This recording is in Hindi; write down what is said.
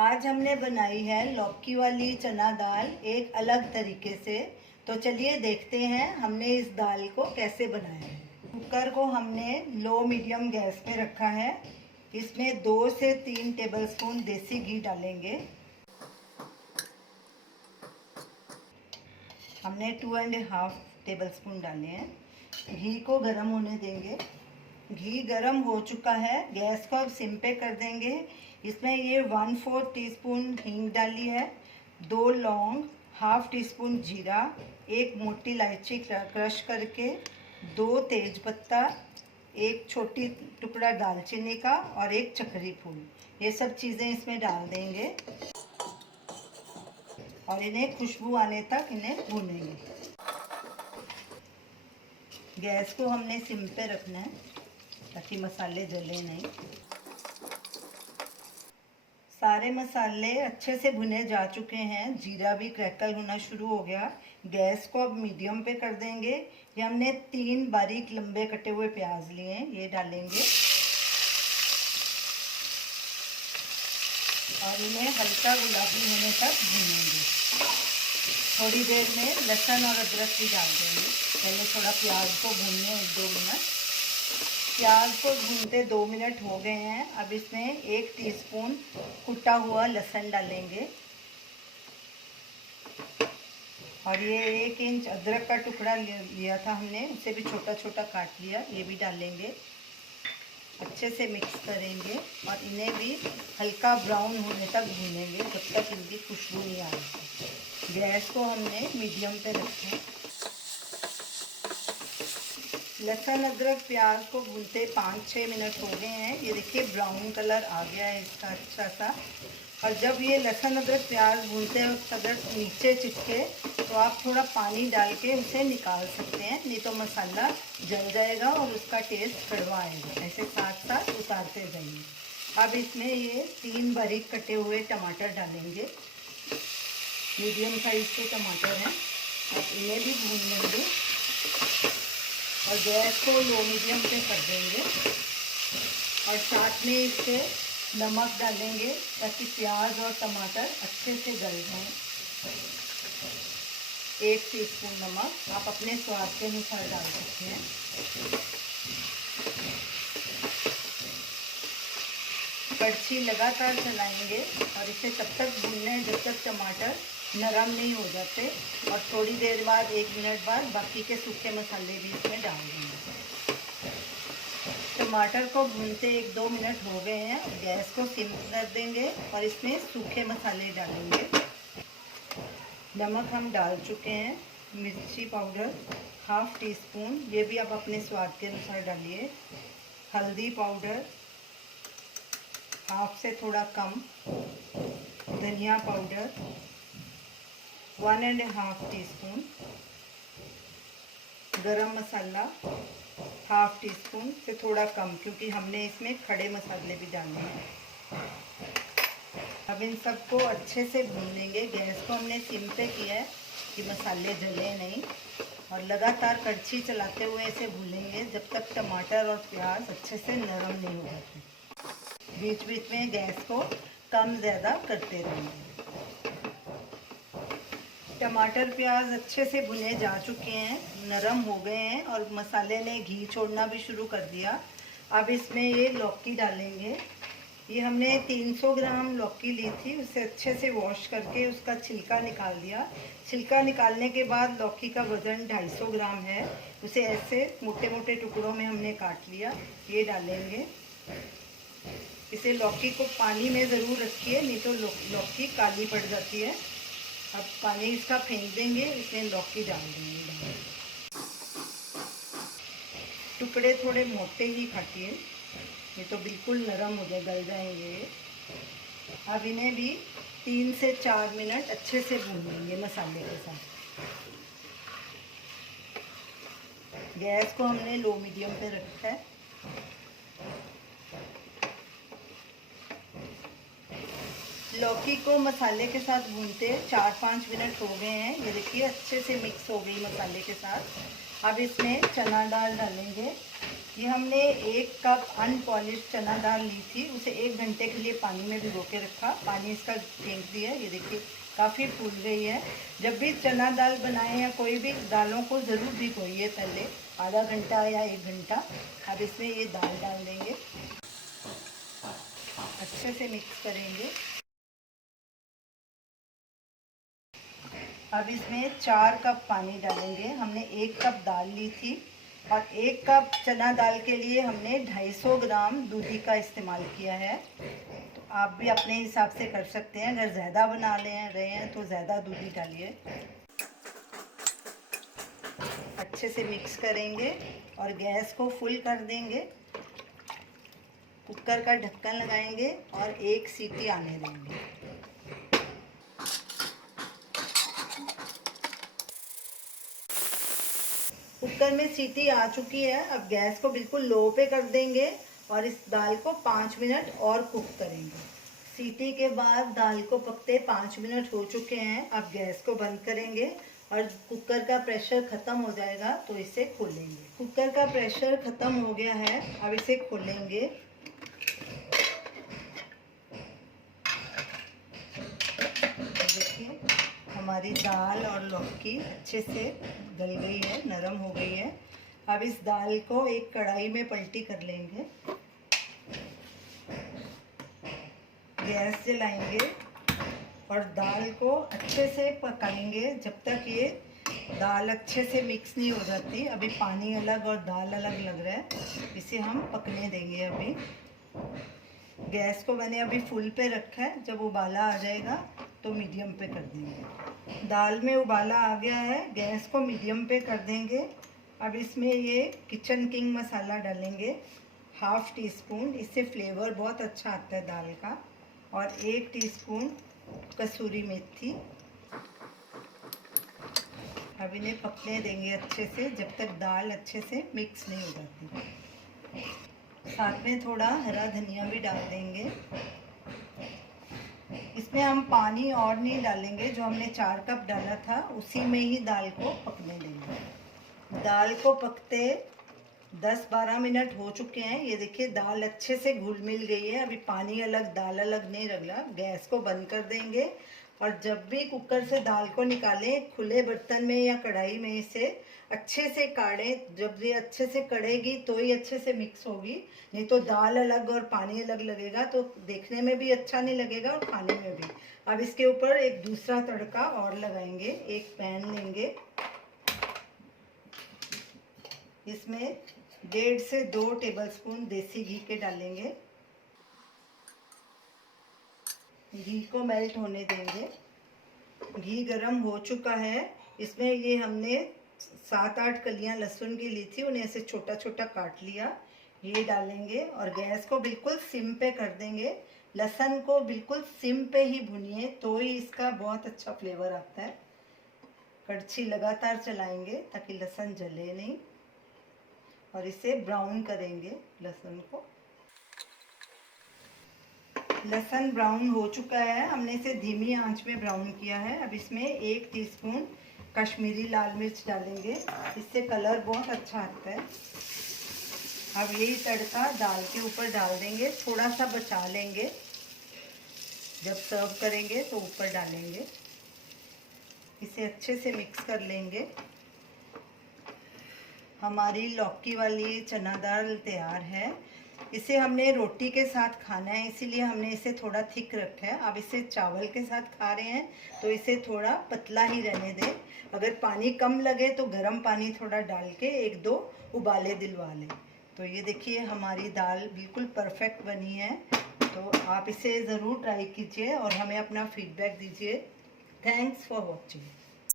आज हमने बनाई है लौकी वाली चना दाल एक अलग तरीके से। तो चलिए देखते हैं हमने इस दाल को कैसे बनाया है। कुकर को हमने लो मीडियम गैस पे रखा है। इसमें 2 से 3 टेबलस्पून देसी घी डालेंगे। हमने 2.5 टेबलस्पून डाले हैं। घी को गर्म होने देंगे। घी गर्म हो चुका है, गैस को अब सिम पे कर देंगे। इसमें ये 1/4 टीस्पून हींग डाली है, 2 लौंग, हाफ टी स्पून जीरा, 1 मोटी इलायची क्रश करके, 2 तेज़पत्ता, 1 छोटी टुकड़ा दालचीनी का और 1 चक्री फूल। ये सब चीज़ें इसमें डाल देंगे और इन्हें खुशबू आने तक इन्हें भूनेंगे। गैस को हमने सिम पे रखना है ताकि मसाले जले नहीं। सारे मसाले अच्छे से भुने जा चुके हैं, जीरा भी क्रैकल होना शुरू हो गया। गैस को अब मीडियम पे कर देंगे। ये हमने 3 बारीक लंबे कटे हुए प्याज लिए हैं, ये डालेंगे और इन्हें हल्का गुलाबी होने तक भूनेंगे। थोड़ी देर में लहसुन और अदरक भी डाल देंगे। पहले थोड़ा प्याज को भूनने 1-2 मिनट। प्याज को भूनते 2 मिनट हो गए हैं। अब इसमें 1 टीस्पून कुटा हुआ लहसुन डालेंगे और ये 1 इंच अदरक का टुकड़ा लिया था हमने, उसे भी छोटा छोटा काट लिया, ये भी डालेंगे। अच्छे से मिक्स करेंगे और इन्हें भी हल्का ब्राउन होने तक भूनेंगे जब तक इनकी खुशबू नहीं आ रही। गैस को हमने मीडियम पे रखें। लहसुन अदरक प्याज को भूनते 5-6 मिनट हो गए हैं। ये देखिए ब्राउन कलर आ गया है इसका अच्छा सा। और जब ये लहसुन अदरक प्याज भूनते वक्त अगर नीचे चिपके तो आप थोड़ा पानी डाल के उसे निकाल सकते हैं, नहीं तो मसाला जल जाएगा और उसका टेस्ट कड़वा आएगा। ऐसे साथ साथ उतारते जाइए। अब इसमें ये 3 बारीक कटे हुए टमाटर डालेंगे। मीडियम साइज के टमाटर हैं, अब इन्हें भी भून लेंगे और गैस को लो मीडियम पे कर देंगे और साथ में इससे नमक डालेंगे ताकि प्याज और टमाटर अच्छे से गल जाएं। 1 टीस्पून नमक, आप अपने स्वाद के अनुसार डाल सकते हैं। कड़छी लगातार चलाएंगे और इसे तब तक भूनना है जब तक टमाटर नरम नहीं हो जाते। और थोड़ी देर बाद 1 मिनट बाद बाकी के सूखे मसाले भी इसमें डाल देंगे। टमाटर को भूनते 1-2 मिनट हो गए हैं। गैस को सिम कर देंगे और इसमें सूखे मसाले डालेंगे। नमक हम डाल चुके हैं। मिर्ची पाउडर हाफ टी स्पून, ये भी आप अपने स्वाद के अनुसार डालिए। हल्दी पाउडर हाफ से थोड़ा कम। धनिया पाउडर 1.5 टीस्पून। गरम मसाला हाफ टी स्पून से थोड़ा कम, क्योंकि हमने इसमें खड़े मसाले भी डालने हैं। अब इन सबको अच्छे से भून लेंगे। गैस को हमने सिम पे किया है कि मसाले जले नहीं, और लगातार कड़छी चलाते हुए इसे भूनेंगे जब तक टमाटर और प्याज अच्छे से नरम नहीं हो जाते। बीच बीच में गैस को कम ज़्यादा करते रहेंगे। टमाटर प्याज अच्छे से भुने जा चुके हैं, नरम हो गए हैं और मसाले ने घी छोड़ना भी शुरू कर दिया। अब इसमें ये लौकी डालेंगे। ये हमने 300 ग्राम लौकी ली थी, उसे अच्छे से वॉश करके उसका छिलका निकाल दिया। छिलका निकालने के बाद लौकी का वज़न 250 ग्राम है। उसे ऐसे मोटे मोटे टुकड़ों में हमने काट लिया, ये डालेंगे। इसे लौकी को पानी में ज़रूर रखिए, नहीं तो लौकी काली पड़ जाती है। अब पानी इसका फेंक देंगे, इसमें लौकी डाल देंगे। टुकड़े थोड़े मोटे ही काटिए, ये तो बिल्कुल नरम हो जाए, गल जाएंगे। अब इन्हें भी 3 से 4 मिनट अच्छे से भून लेंगे मसाले के साथ। गैस को हमने लो मीडियम पे रखा है। लौकी को मसाले के साथ भूनते 4-5 मिनट हो गए हैं। ये देखिए अच्छे से मिक्स हो गई मसाले के साथ। अब इसमें चना दाल डालेंगे। ये हमने 1 कप अनपॉलिश चना दाल ली थी, उसे 1 घंटे के लिए पानी में भिगो के रखा। पानी इसका फेंक दिया, ये देखिए काफ़ी फूल गई है। जब भी चना दाल बनाएं या कोई भी दालों को ज़रूर भिगोइए पहले, आधा घंटा या 1 घंटा। अब इसमें ये दाल डाल देंगे, अच्छे से मिक्स करेंगे। अब इसमें 4 कप पानी डालेंगे। हमने 1 कप दाल ली थी और 1 कप चना दाल के लिए हमने 250 ग्राम दूधी का इस्तेमाल किया है। तो आप भी अपने हिसाब से कर सकते हैं, अगर ज़्यादा बना रहे हैं तो ज़्यादा दूधी डालिए। अच्छे से मिक्स करेंगे और गैस को फुल कर देंगे। कुकर का ढक्कन लगाएंगे और 1 सीटी आने देंगे। कुकर में सीटी आ चुकी है। अब गैस को बिल्कुल लो पे कर देंगे और इस दाल को 5 मिनट और कुक करेंगे। सीटी के बाद दाल को पकते 5 मिनट हो चुके हैं। अब गैस को बंद करेंगे और कुकर का प्रेशर ख़त्म हो जाएगा तो इसे खोलेंगे। कुकर का प्रेशर ख़त्म हो गया है, अब इसे खोलेंगे। देखिए हमारी दाल और लौकी अच्छे से गल गई है, नरम हो गई है। अब इस दाल को एक कढ़ाई में पलटी कर लेंगे। गैस जलाएंगे और दाल को अच्छे से पकाएंगे जब तक ये दाल अच्छे से मिक्स नहीं हो जाती। अभी पानी अलग और दाल अलग लग रहा है, इसे हम पकने देंगे। अभी गैस को मैंने अभी फुल पे रखा है, जब उबाला आ जाएगा तो मीडियम पे कर देंगे। दाल में उबाला आ गया है, गैस को मीडियम पे कर देंगे। अब इसमें ये किचन किंग मसाला डालेंगे, 1/2 टीस्पून, इससे फ्लेवर बहुत अच्छा आता है दाल का। और 1 टीस्पून कसूरी मेथी। अब इन्हें पकने देंगे अच्छे से जब तक दाल अच्छे से मिक्स नहीं हो जाती। साथ में थोड़ा हरा धनिया भी डाल देंगे। इसमें हम पानी और नहीं डालेंगे, जो हमने 4 कप डाला था उसी में ही दाल को पकने देंगे। दाल को पकते 10-12 मिनट हो चुके हैं। ये देखिए दाल अच्छे से घुल मिल गई है। अभी पानी अलग दाल अलग नहीं रगला। गैस को बंद कर देंगे और जब भी कुकर से दाल को निकालें, खुले बर्तन में या कढ़ाई में इसे अच्छे से काढ़ें। जब ये अच्छे से कढ़ेगी तो ही अच्छे से मिक्स होगी, नहीं तो दाल अलग और पानी अलग लगेगा तो देखने में भी अच्छा नहीं लगेगा और खाने में भी। अब इसके ऊपर एक दूसरा तड़का और लगाएंगे। एक पैन लेंगे, इसमें 1.5 से 2 टेबलस्पून देसी घी के डालेंगे। घी को मेल्ट होने देंगे। घी गरम हो चुका है। इसमें ये हमने 7-8 कलियां लहसुन की ली थी, उन्हें ऐसे छोटा छोटा काट लिया, ये डालेंगे और गैस को बिल्कुल सिम पे कर देंगे। लहसुन को बिल्कुल सिम पे ही भुनिए तो ही इसका बहुत अच्छा फ्लेवर आता है। कड़छी लगातार चलाएंगे ताकि लहसुन जले नहीं और इसे ब्राउन करेंगे। लहसुन को लहसुन ब्राउन हो चुका है, हमने इसे धीमी आंच में ब्राउन किया है। अब इसमें 1 टीस्पून कश्मीरी लाल मिर्च डालेंगे, इससे कलर बहुत अच्छा आता है। अब यही तड़का दाल के ऊपर डाल देंगे, थोड़ा सा बचा लेंगे, जब सर्व करेंगे तो ऊपर डालेंगे। इसे अच्छे से मिक्स कर लेंगे। हमारी लौकी वाली चना दाल तैयार है। इसे हमने रोटी के साथ खाना है, इसीलिए हमने इसे थोड़ा थिक रखा है। अब इसे चावल के साथ खा रहे हैं तो इसे थोड़ा पतला ही रहने दें। अगर पानी कम लगे तो गर्म पानी थोड़ा डाल के 1-2 उबाले दिलवा लें। तो ये देखिए हमारी दाल बिल्कुल परफेक्ट बनी है। तो आप इसे ज़रूर ट्राई कीजिए और हमें अपना फीडबैक दीजिए। Thanks for watching.